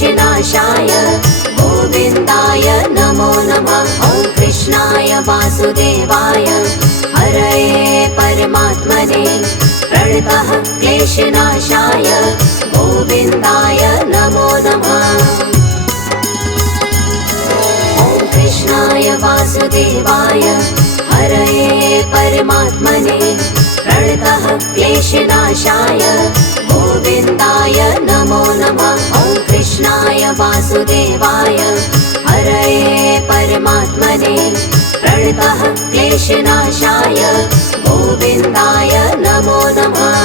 क्लेशनाशाय गोविन्दाय नमो नमः। ॐ कृष्णाय वासुदेवाय हरये परमात्मने प्रणतः क्लेशनाशाय गोविन्दाय नमो नमः। ॐ कृष्णाय वासुदेवाय हरये परमात्मने प्रणतः क्लेशनाशाय गोविन्दाय नमो नमः। ॐ कृष्णाय वासुदेवाय हरये परमात्मने प्रणतः क्लेशनाशाय गोविन्दाय नमो नमः।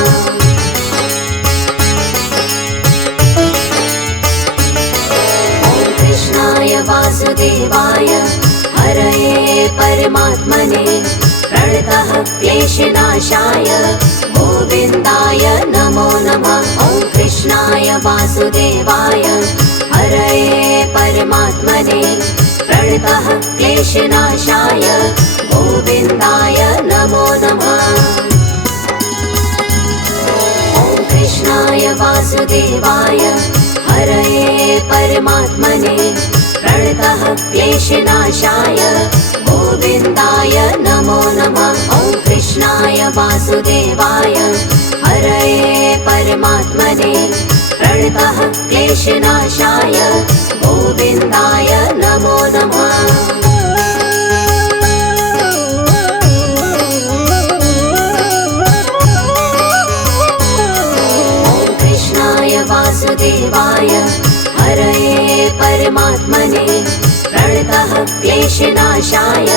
ॐ कृष्णाय वासुदेवाय हरये परमात्मने प्रणतः क्लेशनाशाय गोविन्दाय नमो नमः। ॐ कृष्णाय वासुदेवाय हरये परमात्मने प्रणतः क्लेशनाशाय गोविन्दाय नमो नमः। ॐ कृष्णाय वासुदेवाय हरये परमात्मने प्रणतः क्लेशनाशाय गोविन्दाय नमो नमः। ॐ कृष्णाय वासुदेवाय हरये परमात्मने प्रणतः क्लेशनाशाय गोविन्दाय नमो नमः। ॐ कृष्णाय वासुदेवाय हरये परमात्मने प्रणतः क्लेशनाशाय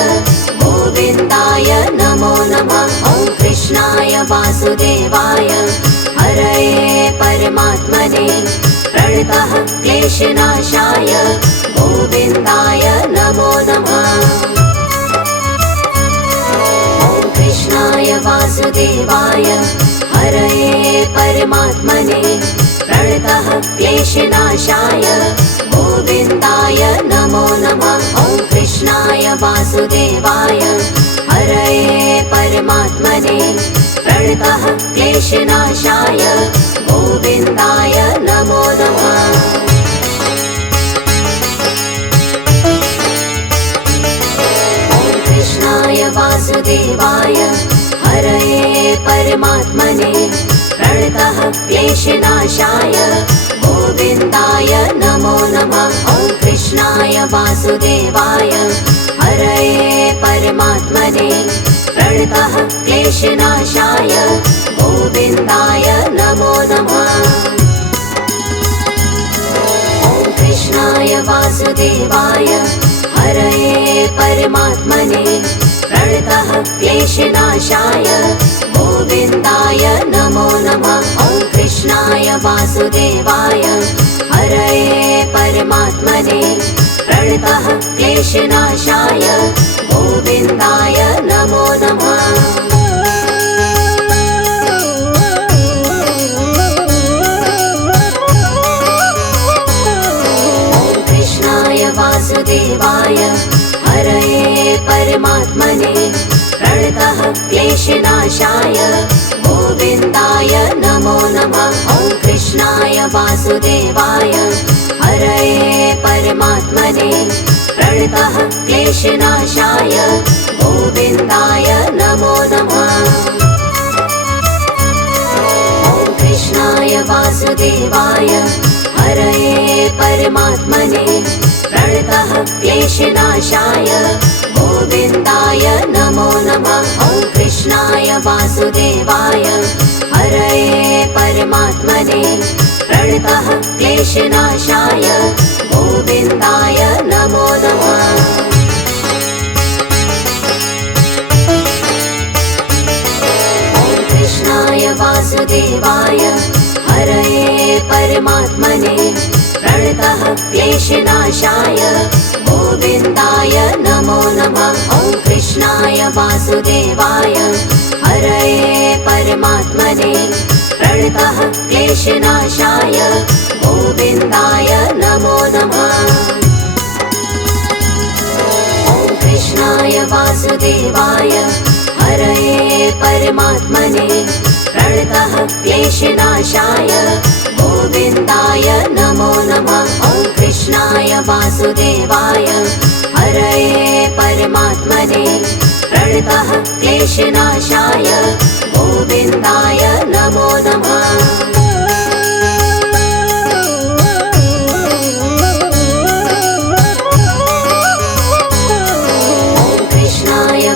गोविन्दाय नमो नमः। ॐ कृष्णाय वासुदेवाय हरये परमात्मने प्रणतः क्लेशनाशाय गोविन्दाय नमो नमः। ॐ कृष्णाय वासुदेवाय हरये परमात्मने प्रणतः क्लेशनाशाय गोविन्दाय नमो नमः। ॐ कृष्णाय वासुदेवाय हरये परमात्मने प्रणतः क्लेशनाशाय गोविन्दाय नमो नमः। ॐ कृष्णाय वासुदेवाय हरये परमात्मने प्रणतः क्लेशनाशाय गोविन्दाय नमो नमः। ॐ कृष्णाय वासुदेवाय हरये परमात्मने प्रणतः क्लेशनाशाय गोविन्दाय नमो नमः। ॐ कृष्णाय वासुदेवाय हरये परमात्मने प्रणतः क्लेशनाशाय गोविन्दाय नमो नमः। ॐ कृष्णाय वासुदेवाय हरये परमात्मने प्रणतः क्लेशनाशाय गोविन्दाय नमो नमः। ॐ कृष्णाय वासुदेवाय हरये परमात्मने प्रणतः क्लेशनाशाय गोविन्दाय नमो नमः। ॐ कृष्णाय वासुदेवाय हरये परमात्मने प्रणतः क्लेशनाशाय गोविन्दाय नमो नमः। ॐ कृष्णाय वासुदेवाय हरये परमात्मने प्रणतः क्लेशनाशाय गोविन्दाय नमो नमः। ॐ कृष्णाय वासुदेवाय हरये परमात्मने प्रणतः क्लेशनाशाय गोविन्दाय नमो नमः। ॐ कृष्णाय वासुदेवाय हरये परमात्मने प्रणतः क्लेशनाशाय गोविन्दाय नमो नमः। ॐ कृष्णाय वासुदेवाय हरये परमात्मने प्रणतः क्लेशनाशाय गोविन्दाय नमो नमः। ॐ कृष्णाय वासुदेवाय हरये परमात्मने प्रणतः क्लेशनाशाय गोविन्दाय नमो नमः। ॐ वासुदेवाय हरये परमात्मने प्रणतः क्लेशनाशाय गोविन्दाय नमो नमः।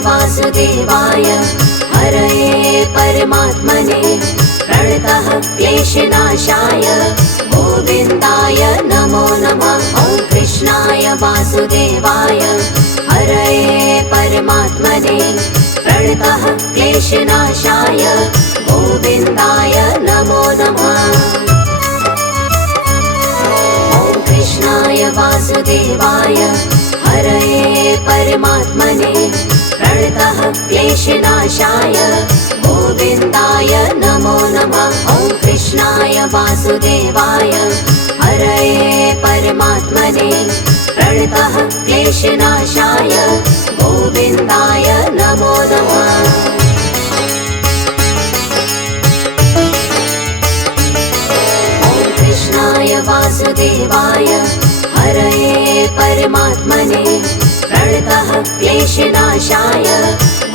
वासुदेवाय हरये परमात्मने प्रणतः क्लेशनाशाय गोविन्दाय नमो नमः। ॐ कृष्णाय वासुदेवाय हरये परमात्मने प्रणतः क्लेशनाशाय गोविन्दाय नमो नमः। ॐ कृष्णाय वासुदेवाय हरये परमात्मने प्रणतः क्लेशनाशाय गोविन्दाय नमो नमः। ॐ कृष्णाय वासुदेवाय हरये परमात्मने प्रणतः क्लेशनाशाय गोविन्दाय नमो नमः। ॐ कृष्णाय वासुदेवाय हरये परमात्मने प्रणतः क्लेशनाशाय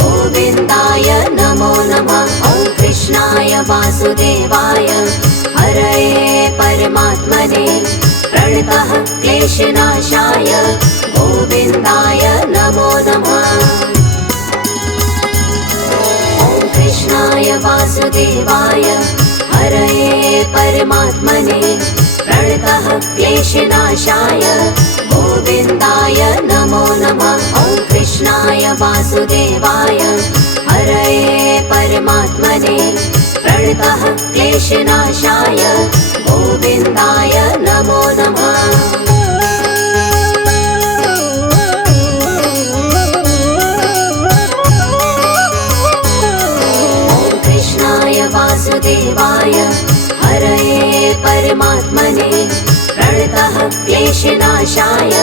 गोविन्दाय नमो नमः। ॐ कृष्णाय वासुदेवाय हरये परमात्मने प्रणतः क्लेशनाशाय गोविन्दाय नमो नमः। ॐ कृष्णाय वासुदेवाय हरये परमात्मने प्रणतः क्लेशनाशाय गोविन्दाय नमो नमः। ॐ कृष्णाय वासुदेवाय हरये परमात्मने प्रणतः क्लेशनाशाय गोविन्दाय नमो नमः। ॐ कृष्णाय वासुदेवाय हरये परमात्मने प्रणतः क्लेशनाशाय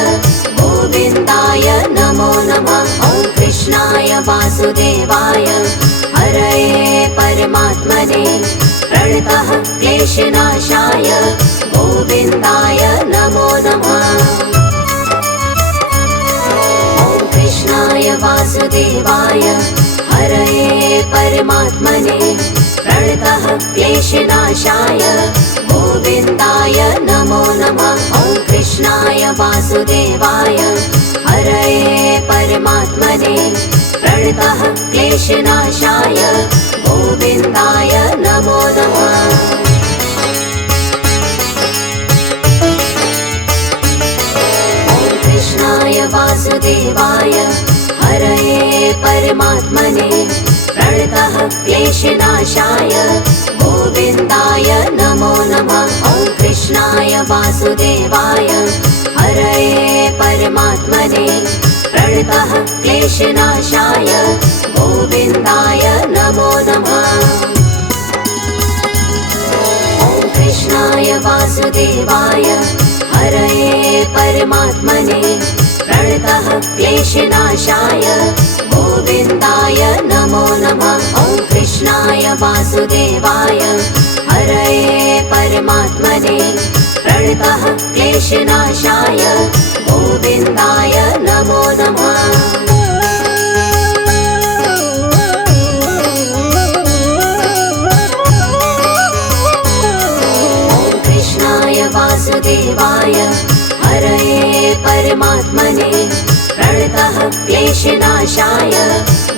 गोविन्दाय नमो नमः। ॐ कृष्णाय वासुदेवाय हरये परमात्मने प्रणतः क्लेशनाशाय गोविन्दाय नमो नमः। ॐ कृष्णाय वासुदेवाय हरये परमात्मने प्रणतः क्लेशनाशाय गोविन्दाय नमो नमः। ॐ कृष्णाय वासुदेवाय हरये परमात्मने प्रणतः क्लेशनाशाय गोविन्दाय नमो नमः। ॐ कृष्णाय वासुदेवाय हरये परमात्मने प्रणतः क्लेशनाशाय गोविन्दाय नमो नमः। ॐ कृष्णाय वासुदेवाय हरये परमात्मने प्रणतः क्लेशनाशाय गोविन्दाय नमो नमः। ॐ कृष्णाय वासुदेवाय हरये परमात्मने प्रणतः क्लेशनाशाय गोविन्दाय नमो नमः। ॐ कृष्णाय वासुदेवाय हरये परमात्मने प्रणतः क्लेशनाशाय गोविन्दाय नमो नमः। ॐ कृष्णाय वासुदेवाय हरये परमात्मने प्रणतः क्लेशनाशाय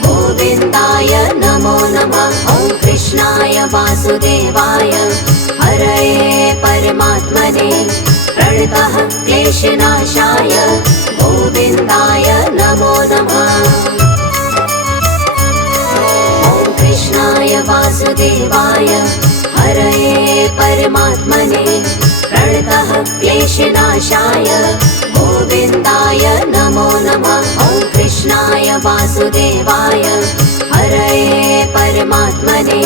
गोविन्दाय नमो नमः। ॐ कृष्णाय वासुदेवाय हरये परमात्मने प्रणतः क्लेशनाशाय गोविन्दाय नमो नमः। ॐ कृष्णाय वासुदेवाय हरये परमात्मने प्रणतः क्लेशनाशाय गोविन्दाय नमो नमः। ॐ कृष्णाय वासुदेवाय हरये परमात्मने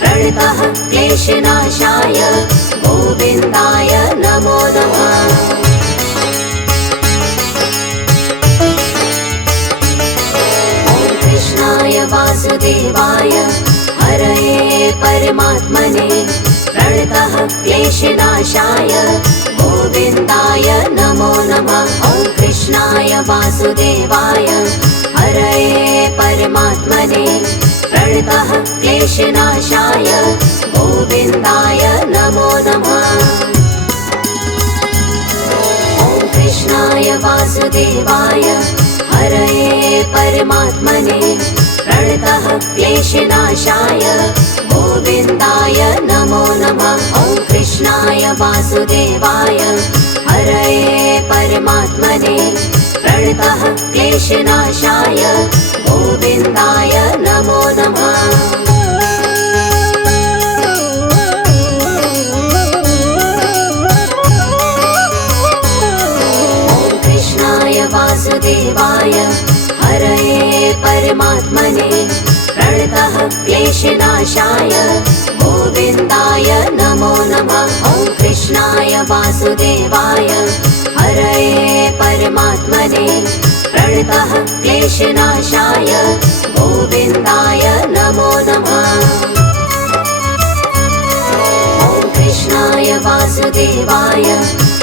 प्रणतः क्लेशनाशाय गोविन्दाय नमो नमः। ॐ कृष्णाय वासुदेवाय हरये परमात्मने प्रणतः क्लेशनाशाय गोविन्दाय नमो नमः। वासुदेवाय हरये परमात्मने प्रणतः क्लेशनाशाय गोविन्दाय नमो नमः। ॐ कृष्णाय वासुदेवाय हरये परमात्मने प्रणतः क्लेशनाशाय गोविन्दाय नमो नमः। ॐ कृष्णाय वासुदेवाय हरये परमात्मने प्रणतः क्लेशनाशाय गोविन्दाय नमो नमः। ॐ कृष्णाय वासुदेवाय हरये परमात्मने प्रणतः क्लेशनाशाय गोविन्दाय नमो नमः। ॐ कृष्णाय वासुदेवाय हरये परमात्मने प्रणतः क्लेशनाशाय गोविन्दाय नमो नमः। ॐ कृष्णाय वासुदेवाय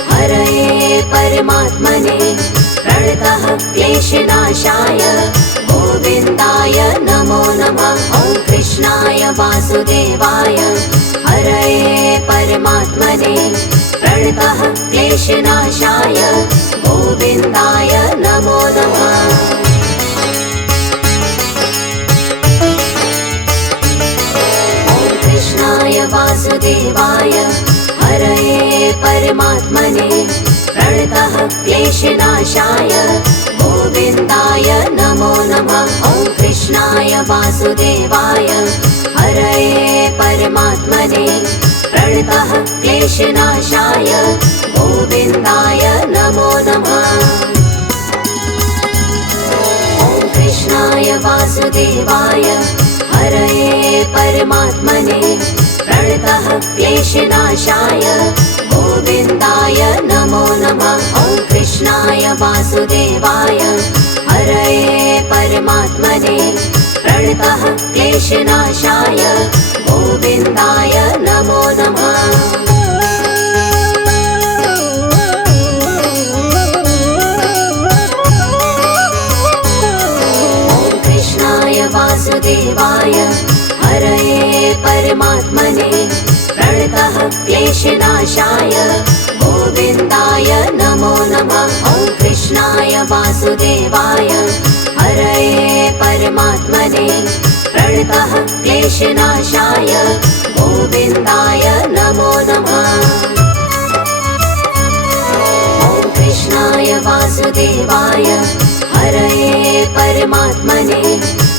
हरये परमात्मने प्रणतः क्लेशनाशाय गोविन्दाय नमो नमः। ॐ कृष्णाय वासुदेवाय हरये परमात्मने प्रणतः क्लेशनाशाय गोविन्दाय नमो नमः। ॐ कृष्णाय वासुदेवाय हरये परमात्मने प्रणतः क्लेशनाशाय गोविन्दाय नमो नमः। ॐ कृष्णाय वासुदेवाय हरये परमात्मने प्रणतः क्लेशनाशाय गोविन्दाय नमो नमः। ॐ कृष्णाय वासुदेवाय हरये परमात्मने प्रणतः क्लेशनाशाय गोविन्दाय नमो नमः। ॐ कृष्णाय वासुदेवाय हरये परमात्मने प्रणतः क्लेशनाशाय गोविन्दाय नमो नमः। ॐ कृष्णाय वासुदेवाय हरये परमात्मने प्रणतः क्लेशनाशाय गोविन्दाय नमो नमः। ॐ कृष्णाय वासुदेवाय हरये परमात्मने प्रणतः क्लेशनाशाय गोविन्दाय नमो नमः। ॐ कृष्णाय वासुदेवाय हरये परमात्मने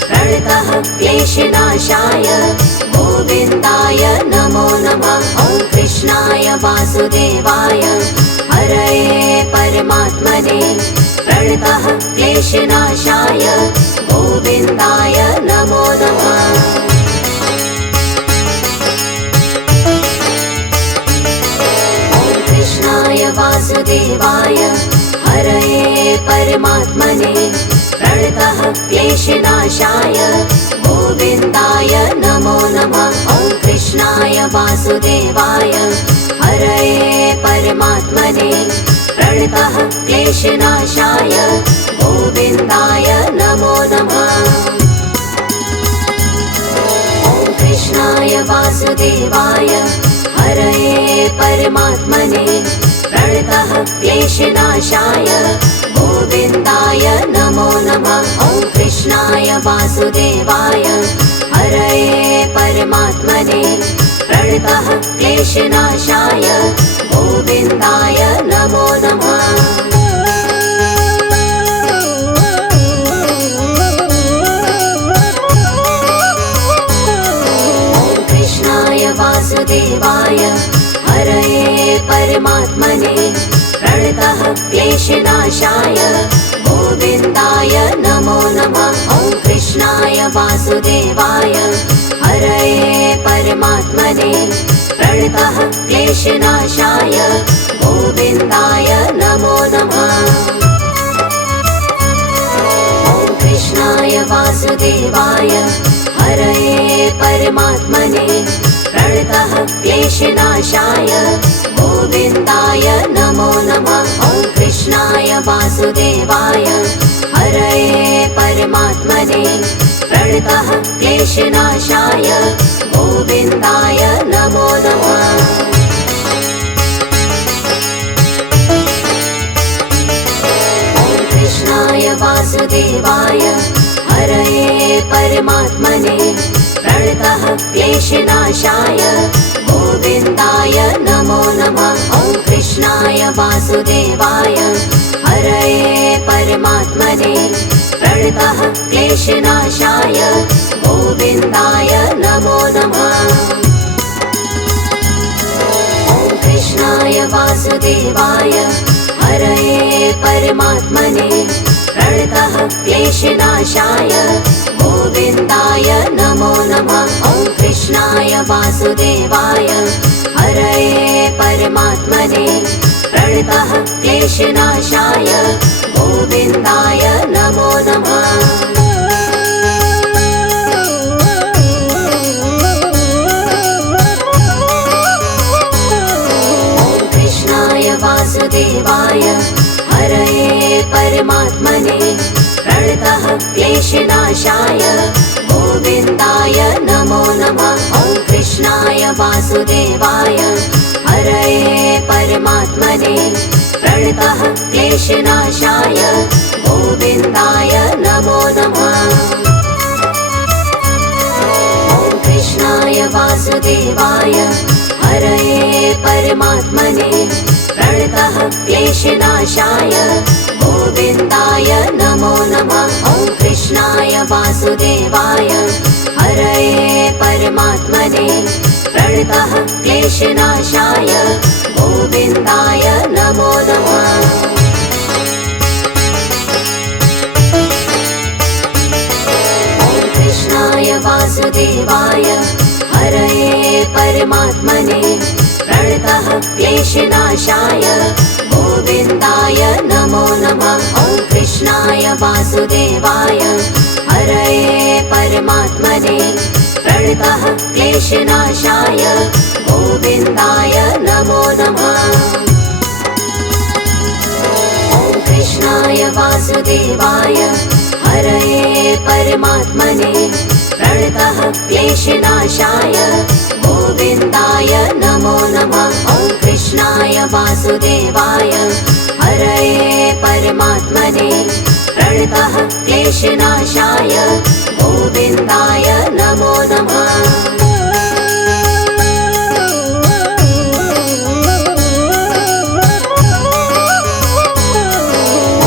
प्रणतः क्लेशनाशाय गोविन्दाय नमो नमः। ॐ कृष्णाय वासुदेवाय हरये परमात्मने प्रणतः क्लेशनाशाय गोविन्दाय नमो नमः। ॐ कृष्णाय वासुदेवाय हरये परमात्मने प्रणतः क्लेशनाशाय गोविन्दाय नमो नमः। ॐ कृष्णाय वासुदेवाय हरये परमात्मने प्रणतः क्लेशनाशाय गोविन्दाय नमो नमः। ॐ कृष्णाय वासुदेवाय हरये परमात्मने प्रणतः क्लेशनाशाय गोविन्दाय नमो नमः। ॐ कृष्णाय वासुदेवाय हरये परमात्मने प्रणतः क्लेशनाशाय गोविन्दाय नमो नमः। ॐ कृष्णाय वासुदेवाय हरये परमात्मने प्रणतः क्लेशनाशाय गोविन्दाय नमो नमः। ॐ कृष्णाय वासुदेवाय हरये परमात्मने प्रणतः क्लेशनाशाय गोविन्दाय नमो नमः। ॐ कृष्णाय वासुदेवाय हरये परमात्मने प्रणतः क्लेशनाशाय गोविन्दाय नमो नमः। ॐ कृष्णाय वासुदेवाय परमात्मने प्रणतः क्लेशनाशाय गोविन्दाय नमो नमः। कृष्णाय वासुदेवाय हरये परमात्मने प्रणतः क्लेशनाशाय गोविन्दाय नमो नमः। ॐ कृष्णाय वासुदेवाय हरये परमात्मने प्रणतः क्लेशनाशाय गोविन्दाय नमो नमः। ॐ कृष्णाय वासुदेवाय हरये परमात्मने प्रणतः क्लेशनाशाय गोविन्दाय नमो नमः। ॐ कृष्णाय वासुदेवाय हरये परमात्मने प्रणतः क्लेशनाशाय गोविन्दाय नमो नमः। वासुदेवाय हरये परमात्मने प्रणतः क्लेशनाशाय गोविन्दाय नमो नमः। ॐ कृष्णाय वासुदेवाय हरये परमात्मने प्रणतः क्लेशनाशाय गोविन्दाय नमो नमः। ॐ कृष्णाय वासुदेवाय हरये परमात्मने प्रणतः क्लेशनाशाय गोविन्दाय नमो नमः। ॐ कृष्णाय वासुदेवाय हरये परमात्मने प्रणतः क्लेशनाशाय गोविन्दाय नमो नमः। ॐ कृष्णाय वासुदेवाय हरये परमात्मने प्रणतः क्लेशनाशाय गोविन्दाय नमो नमः। ॐ कृष्णाय वासुदेवाय हरये परमात्मने प्रणतः क्लेशनाशाय गोविन्दाय नमो नमः। ॐ कृष्णाय वासुदेवाय हरये परमात्मने प्रणतः क्लेशनाशाय गोविन्दाय नमो नमः। ॐ कृष्णाय वासुदेवाय हरये परमात्मने प्रणतः क्लेशनाशाय गोविन्दाय नमो नमः।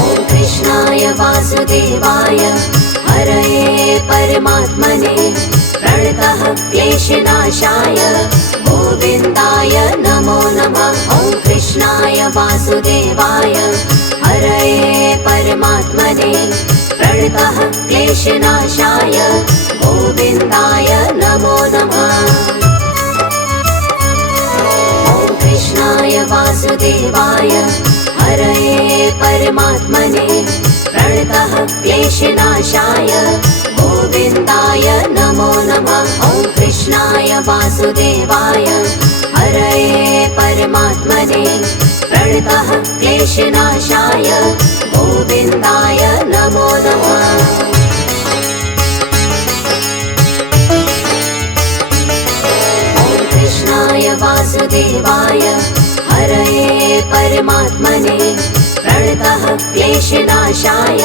ॐ कृष्णाय वासुदेवाय हरये परमात्मने प्रणतः क्लेशनाशाय गोविन्दाय नमो नमः। ॐ कृष्णाय वासुदेवाय हरये परमात्मने प्रणतः क्लेशनाशाय गोविन्दाय नमो नमः। ॐ कृष्णाय वासुदेवाय हरये परमात्मने प्रणतः क्लेशनाशाय गोविन्दाय नमो नमः। ॐ कृष्णाय वासुदेवाय हरये परमात्मने प्रणतः क्लेशनाशाय गोविन्दाय नमो नमः। ॐ कृष्णाय वासुदेवाय हरये परमात्मने प्रणतः क्लेशनाशाय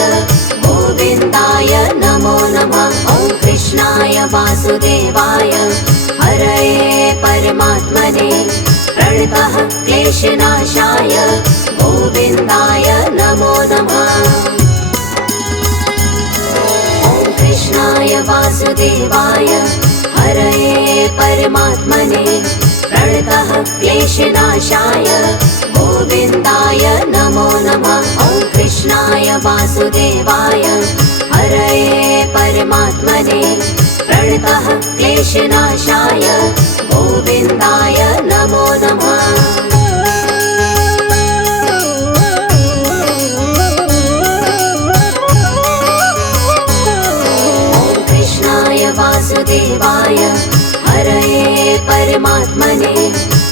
गोविन्दाय नमो नमः। ॐ कृष्णाय वासुदेवाय हरये परमात्मने प्रणतः क्लेशनाशाय गोविन्दाय नमो नमः। ॐ कृष्णाय वासुदेवाय हरये परमात्मने प्रणतः क्लेशनाशाय गोविन्दाय नमो नमः। ॐ कृष्णाय वासुदेवाय हरये परमात्मने प्रणतः क्लेशनाशाय गोविन्दाय नमो नमः। ॐ कृष्णाय वासुदेवाय हरये परमात्मने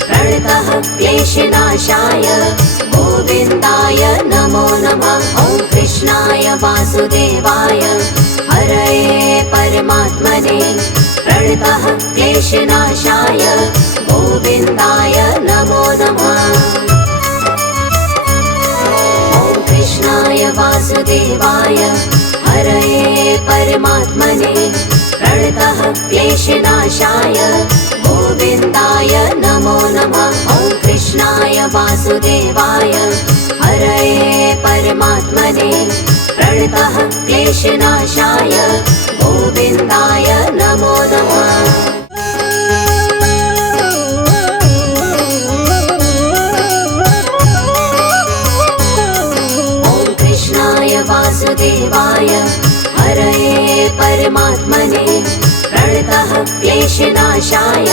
प्रणतः क्लेशनाशाय गोविन्दाय नमो नमः। ॐ कृष्णाय वासुदेवाय हरये परमात्मने प्रणतः क्लेशनाशाय गोविन्दाय नमो नमः। ॐ कृष्णाय वासुदेवाय हरये परमात्मने प्रणतः क्लेशनाशाय गोविन्दाय नमो नमः। ॐ कृष्णाय वासुदेवाय हरये परमात्मने प्रणतः क्लेशनाशाय गोविन्दाय नमो नमः। ॐ कृष्णाय वासुदेवाय हरये परमात्मने प्रणतः क्लेशनाशाय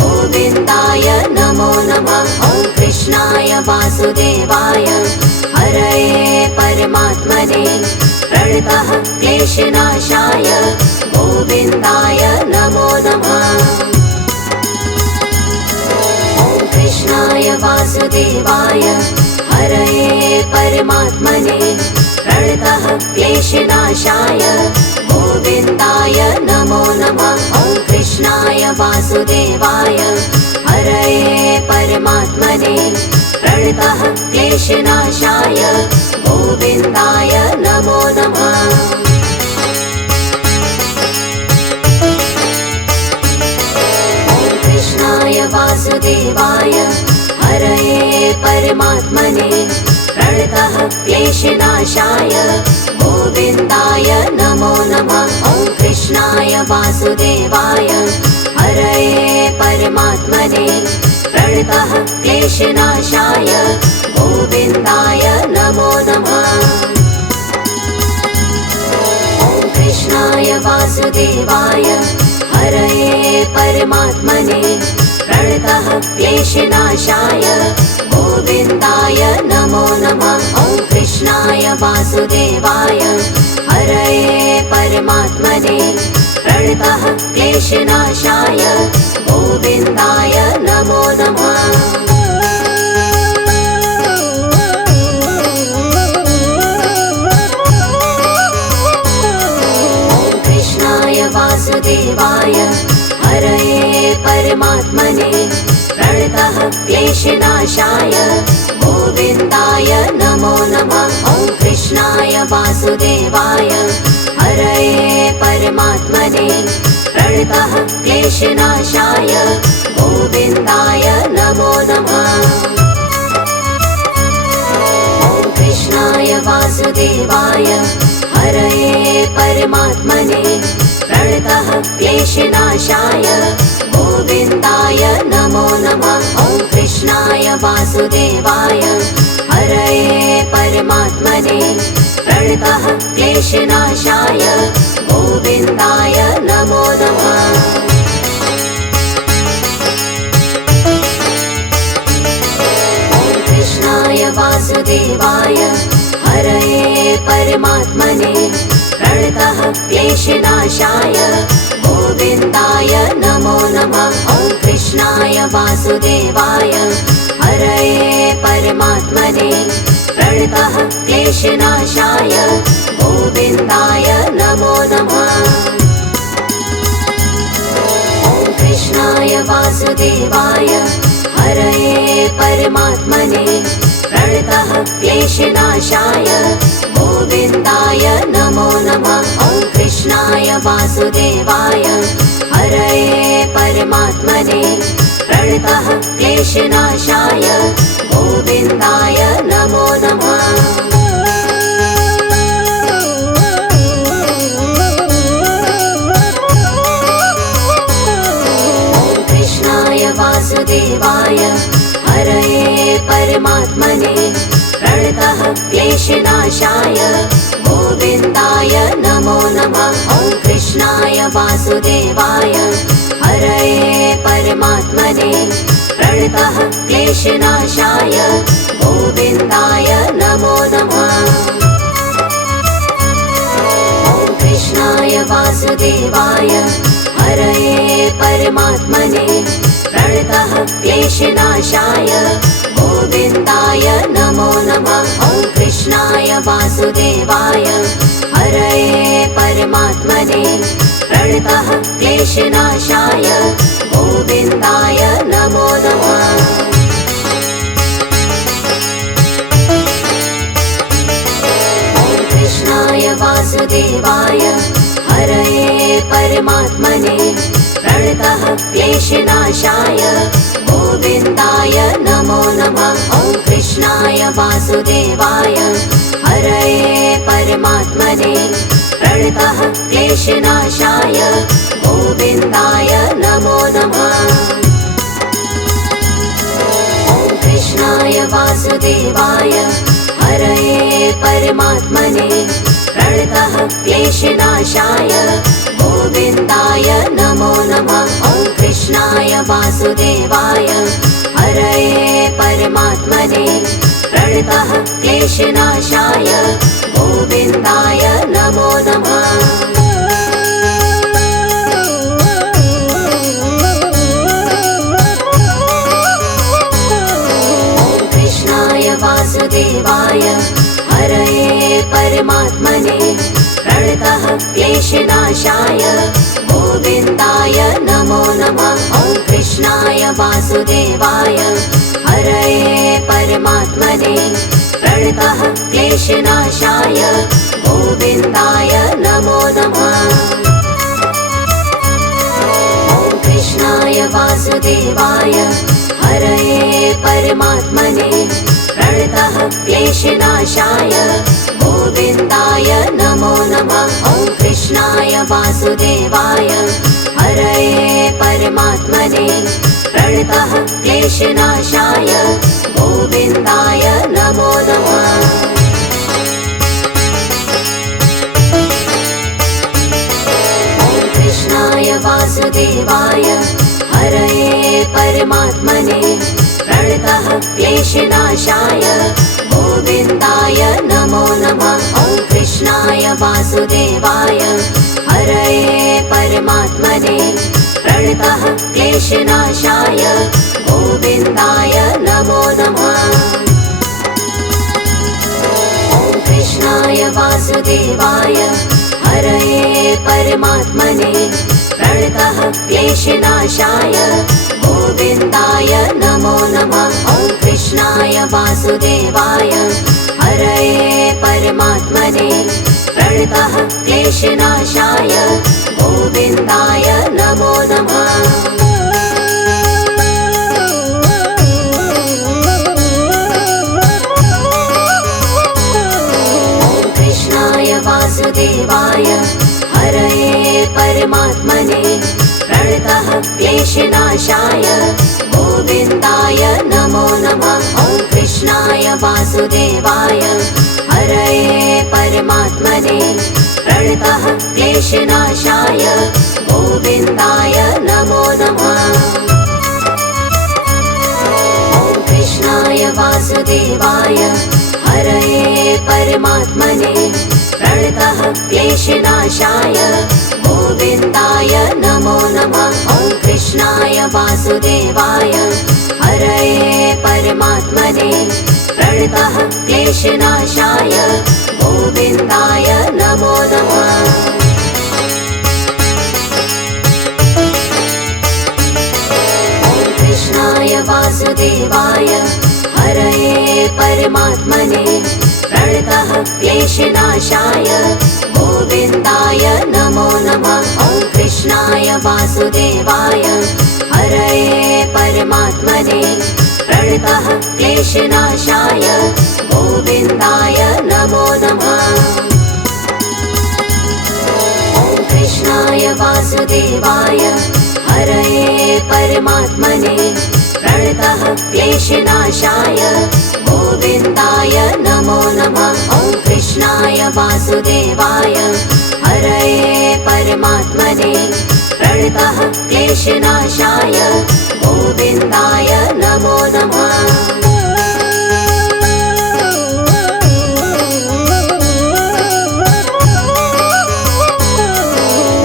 गोविन्दाय नमो नमः। ॐ कृष्णाय वासुदेवाय हरये परमात्मने प्रणतः क्लेशनाशाय गोविन्दाय नमो नमः। ॐ कृष्णाय वासुदेवाय हरये परमात्मने प्रणतः क्लेशनाशाय गोविन्दाय नमो नमः। ॐ कृष्णाय वासुदेवाय हरये परमात्मने प्रणतः क्लेशनाशाय गोविन्दाय नमो नमः। ॐ कृष्णाय वासुदेवाय हरये परमात्मने प्रणतः क्लेशनाशाय गोविन्दाय नमो नमः। ॐ कृष्णाय वासुदेवाय हरये परमात्मने प्रणतः क्लेशनाशाय गोविन्दाय नमो नमः। ॐ कृष्णाय वासुदेवाय हरये परमात्मने प्रणतः क्लेशनाशाय गोविन्दाय नमो नमः। ॐ कृष्णाय वासुदेवाय हरये परमात्मने प्रणतः क्लेशनाशाय गोविन्दाय नमो नमः। ॐ कृष्णाय वासुदेवाय हरये परमात्मने प्रणतः क्लेशनाशाय गोविन्दाय नमो नमः। ॐ कृष्णाय वासुदेवाय हरये परमात्मने प्रणतः क्लेशनाशाय गोविन्दाय नमो नमः। ॐ कृष्णाय वासुदेवाय हरये परमात्मने प्रणतः क्लेशनाशाय गोविन्दाय नमो नमः। ॐ कृष्णाय वासुदेवाय हरये परमात्मने प्रणतः क्लेशनाशाय गोविन्दाय नमो नमः। ॐ कृष्णाय वासुदेवाय हरये परमात्मने प्रणतः क्लेशनाशाय गोविन्दाय नमो नमः। ॐ कृष्णाय वासुदेवाय हरये परमात्मने प्रणतः क्लेशनाशाय गोविन्दाय नमो नमः। ॐ कृष्णाय वासुदेवाय हरये परमात्मने प्रणतः क्लेशनाशाय गोविन्दाय नमो नमः। ॐ कृष्णाय वासुदेवाय हरये परमात्मने प्रणतः क्लेशनाशाय गोविन्दाय नमो नमः। ॐ कृष्णाय वासुदेवाय हरये परमात्मने प्रणतः क्लेशनाशाय गोविन्दाय नमो नमः। ॐ कृष्णाय वासुदेवाय हरये परमात्मने प्रणतः क्लेशनाशाय गोविन्दाय नमो नमः। ॐ कृष्णाय वासुदेवाय हरये परमात्मने प्रणतः क्लेशनाशाय गोविन्दाय नमो नमः। ॐ कृष्णाय वासुदेवाय हरये परमात्मने प्रणतः प्रणतः क्लेशनाशाय गोविन्दाय नमो नमः। कृष्णाय वासुदेवाय हरये परमात्मने प्रणतः क्लेशनाशाय गोविन्दाय नमो नमः। ॐ कृष्णाय वासुदेवाय हरये परमात्मने प्रणतः क्लेशनाशाय गोविन्दाय नमो नमः। ॐ कृष्णाय वासुदेवाय हरये परमात्मने प्रणतः क्लेशनाशाय गोविन्दाय नमो नमः। ॐ कृष्णाय वासुदेवाय हरये परमात्मने प्रणतः क्लेशनाशाय गोविन्दाय नमो नमः। वासुदेवाय हरये परमात्मने प्रणतः क्लेशनाशाय गोविन्दाय नमो नमः। ॐ कृष्णाय वासुदेवाय हरये परमात्मने प्रणतः क्लेशनाशाय गोविन्दाय नमो नमः। ॐ कृष्णाय वासुदेवाय हरये परमात्मने प्रणतः क्लेशनाशाय गोविन्दाय नमो नमः। ॐ कृष्णाय वासुदेवाय हरये परमात्मने प्रणतः क्लेशनाशाय गोविन्दाय नमो नमः। ॐ कृष्णाय वासुदेवाय हरये परमात्मने प्रणतः क्लेशनाशाय गोविन्दाय नमो नमः। ॐ कृष्णाय वासुदेवाय हरये परमात्मने प्रणतः क्लेशनाशाय गोविन्दाय नमो नमः। ॐ कृष्णाय वासुदेवाय हरये परमात्मने प्रणतः क्लेशनाशाय गोविन्दाय नमो नमः। ॐ कृष्णाय वासुदेवाय हरये परमात्मने प्रणतः क्लेशनाशाय गोविन्दाय नमो नमः। ॐ कृष्णाय वासुदेवाय हरये परमात्मने प्रणतः क्लेशनाशाय गोविन्दाय नमो नमः। ॐ कृष्णाय वासुदेवाय हरये परमात्मने प्रणतः क्लेशनाशाय गोविन्दाय नमो नमः। ॐ कृष्णाय वासुदेवाय हरये परमात्मने प्रणतः क्लेशनाशाय गोविन्दाय नमो नमः। ॐ कृष्णाय वासुदेवाय हरये परमात्मने प्रणतः क्लेशनाशाय गोविन्दाय नमो नमः। ॐ कृष्णाय वासुदेवाय हरये परमात्मने प्रणतः क्लेशनाशाय गोविन्दाय नमो नमः। ॐ कृष्णाय वासुदेवाय हरये परमात्मने प्रणतः क्लेशनाशाय गोविन्दाय नमो नमः। ॐ कृष्णाय वासुदेवाय हरये परमात्मने प्रणतः क्लेशनाशाय गोविन्दाय नमो नमः। ॐ कृष्णाय वासुदेवाय हरये परमात्मने प्रणतः क्लेशनाशाय गोविन्दाय नमो नमः।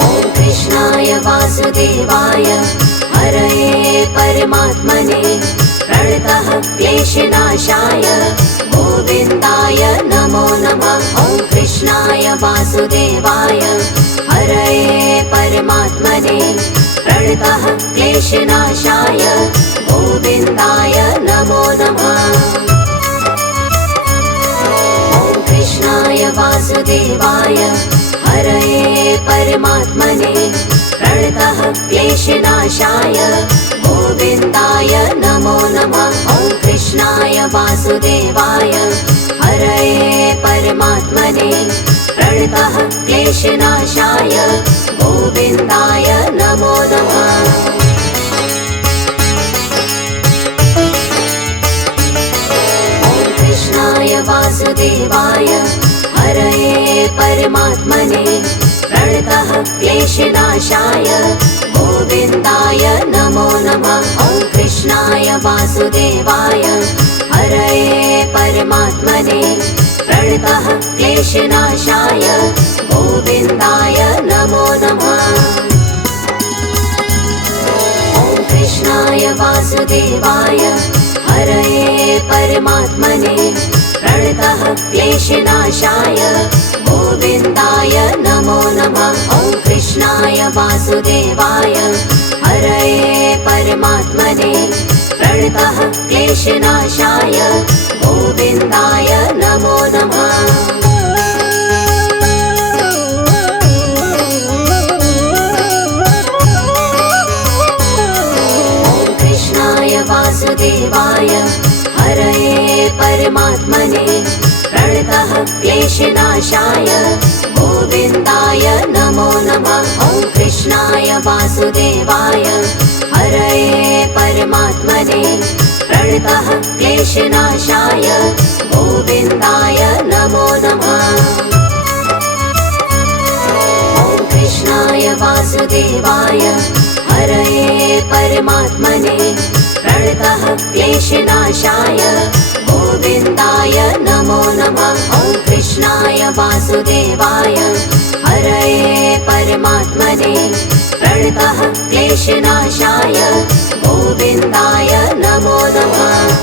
ॐ कृष्णाय वासुदेवाय हरये परमात्मने प्रणतः क्लेशनाशाय गोविन्दाय नमो नमः। ॐ कृष्णाय कृष्णाय वासुदेवाय हरये परमात्मने प्रणतः क्लेशनाशाय गोविन्दाय नमो नमः। ॐ कृष्णाय वासुदेवाय हरये परमात्मने प्रणतः क्लेशनाशाय गोविन्दाय नमो नमः। ॐ कृष्णाय वासुदेवाय हरये परमात्मने प्रणतः क्लेशनाशाय गोविन्दाय नमो नमः। ॐ कृष्णाय वासुदेवाय हरये परमात्मने प्रणतः क्लेशनाशाय गोविन्दाय नमो नमः। ॐ कृष्णाय वासुदेवाय हरये परमात्मने प्रणतः क्लेशनाशाय गोविन्दाय नमो नमः। ॐ कृष्णाय वासुदेवाय हरये परमात्मने प्रणतः क्लेशनाशाय गोविन्दाय नमो नमः। ॐ कृष्णाय वासुदेवाय हरये परमात्मने प्रणतः क्लेशनाशाय गोविन्दाय नमो नमः। ॐ कृष्णाय वासुदेवाय हरये परमात्मने प्रणतः क्लेशनाशाय गोविन्दाय नमो नमः। ॐ कृष्णाय वासुदेवाय हरये परमात्मने प्रणतः क्लेशनाशाय गोविन्दाय नमो नमः। ॐ कृष्णाय वासुदेवाय हरये परमात्मने प्रणतः क्लेशनाशाय गोविन्दाय नमो नमः। ॐ कृष्णाय वासुदेवाय हरये परमात्मने प्रणतः क्लेशनाशाय गोविन्दाय नमो नमः।